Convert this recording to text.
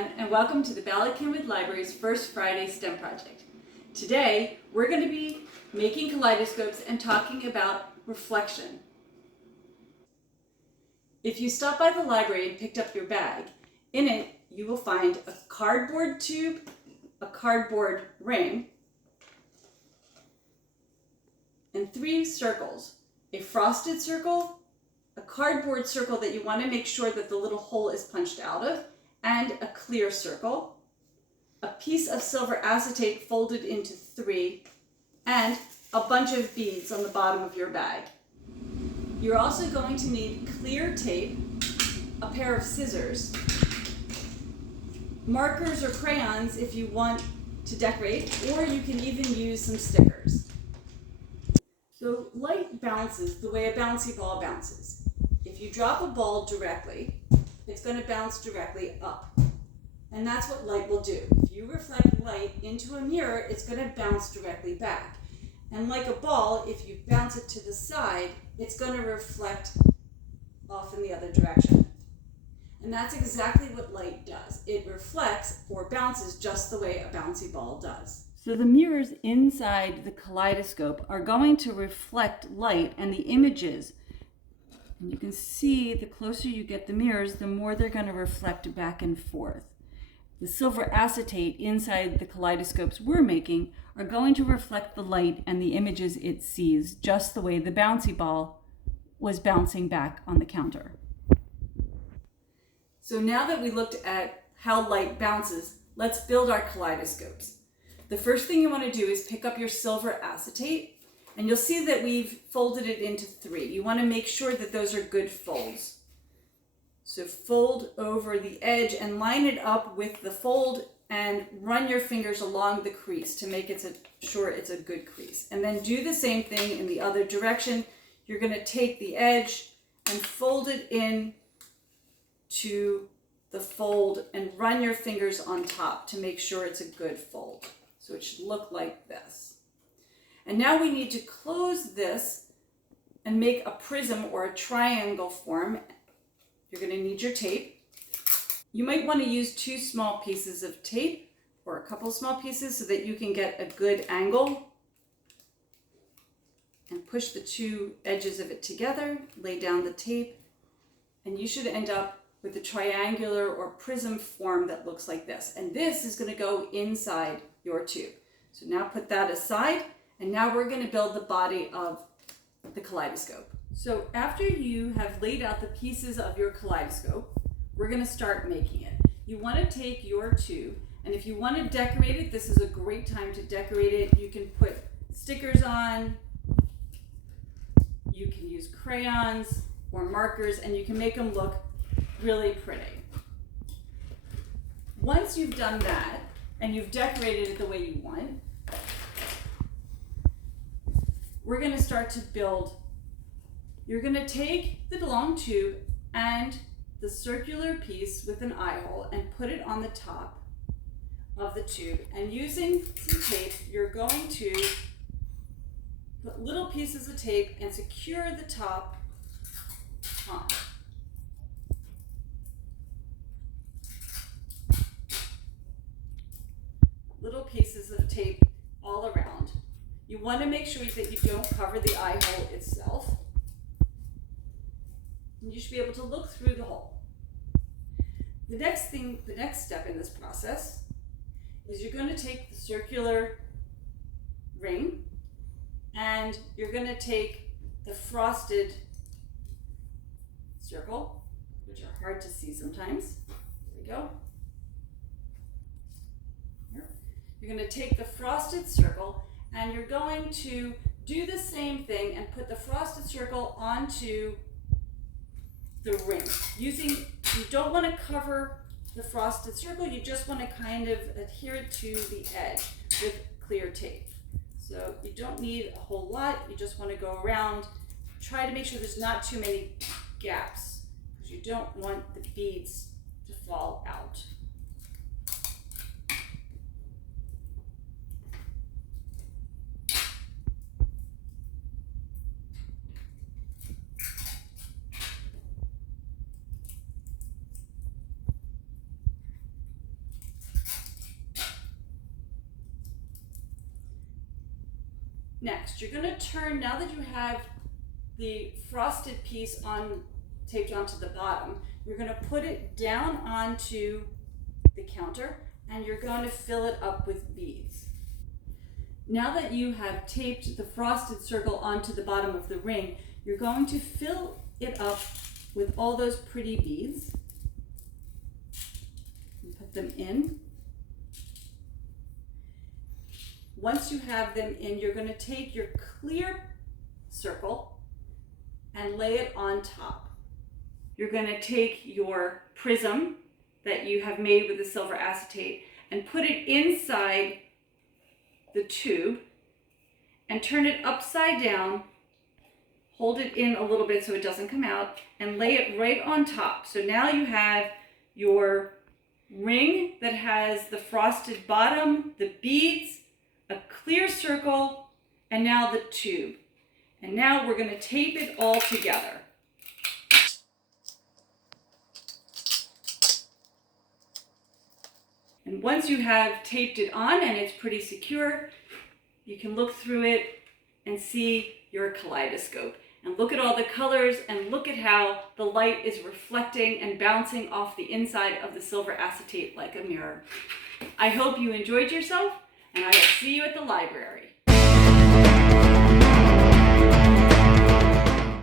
again, and welcome to the Ballard-Kenwood Library's First Friday STEM project. Today, we're going to be making kaleidoscopes and talking about reflection. If you stopped by the library and picked up your bag, in it you will find a cardboard tube, a cardboard ring, and 3 circles. A frosted circle, a cardboard circle that you want to make sure that the little hole is punched out of, and a clear circle, a piece of silver acetate folded into 3, and a bunch of beads on the bottom of your bag. You're also going to need clear tape, a pair of scissors, markers or crayons if you want to decorate, or you can even use some stickers. So light bounces the way a bouncy ball bounces. If you drop a ball directly, it's going to bounce directly up. And that's what light will do. If you reflect light into a mirror, it's going to bounce directly back. And like a ball, if you bounce it to the side, it's going to reflect off in the other direction. And that's exactly what light does. It reflects or bounces just the way a bouncy ball does. So the mirrors inside the kaleidoscope are going to reflect light and the images. And you can see the closer you get the mirrors, the more they're going to reflect back and forth. The silver acetate inside the kaleidoscopes we're making are going to reflect the light and the images it sees, just the way the bouncy ball was bouncing back on the counter. So now that we looked at how light bounces, let's build our kaleidoscopes. The first thing you want to do is pick up your silver acetate, and you'll see that we've folded it into 3. You want to make sure that those are good folds. So fold over the edge and line it up with the fold and run your fingers along the crease to make sure it's a good crease. And then do the same thing in the other direction. You're going to take the edge and fold it in to the fold and run your fingers on top to make sure it's a good fold. So it should look like this. And now we need to close this and make a prism or a triangle form. You're going to need your tape. You might want to use 2 small pieces of tape or a couple small pieces so that you can get a good angle. And push the 2 edges of it together, lay down the tape, and you should end up with a triangular or prism form that looks like this. And this is going to go inside your tube. So now put that aside, and now we're going to build the body of the kaleidoscope. So after you have laid out the pieces of your kaleidoscope, we're going to start making it. You want to take your tube, and if you want to decorate it, this is a great time to decorate it. You can put stickers on, you can use crayons or markers, and you can make them look really pretty. Once you've done that, and you've decorated it the way you want, we're going to start to build. You're going to take the long tube and the circular piece with an eye hole and put it on the top of the tube. And using some tape, you're going to put little pieces of tape and secure the top on. Little pieces of tape all around. You want to make sure that you don't cover the eye hole itself. And you should be able to look through the hole. The next step in this process is you're going to take the circular ring and you're going to take the frosted circle, which are hard to see sometimes. There we go. You're going to take the frosted circle and you're going to do the same thing and put the frosted circle onto the ring. You don't want to cover the frosted circle, you just want to kind of adhere it to the edge with clear tape. So you don't need a whole lot, you just want to go around. Try to make sure there's not too many gaps because you don't want the beads to fall out. Next, you're going to turn, now that you have the frosted piece taped onto the bottom, you're going to put it down onto the counter and you're going to fill it up with beads. Now that you have taped the frosted circle onto the bottom of the ring, you're going to fill it up with all those pretty beads and put them in. Once you have them in, you're going to take your clear circle and lay it on top. You're going to take your prism that you have made with the silver acetate and put it inside the tube and turn it upside down, hold it in a little bit so it doesn't come out, and lay it right on top. So now you have your ring that has the frosted bottom, the beads, a clear circle, and now the tube. And now we're going to tape it all together. And once you have taped it on and it's pretty secure, you can look through it and see your kaleidoscope. And look at all the colors and look at how the light is reflecting and bouncing off the inside of the silver acetate like a mirror. I hope you enjoyed yourself, and I will see you at the library.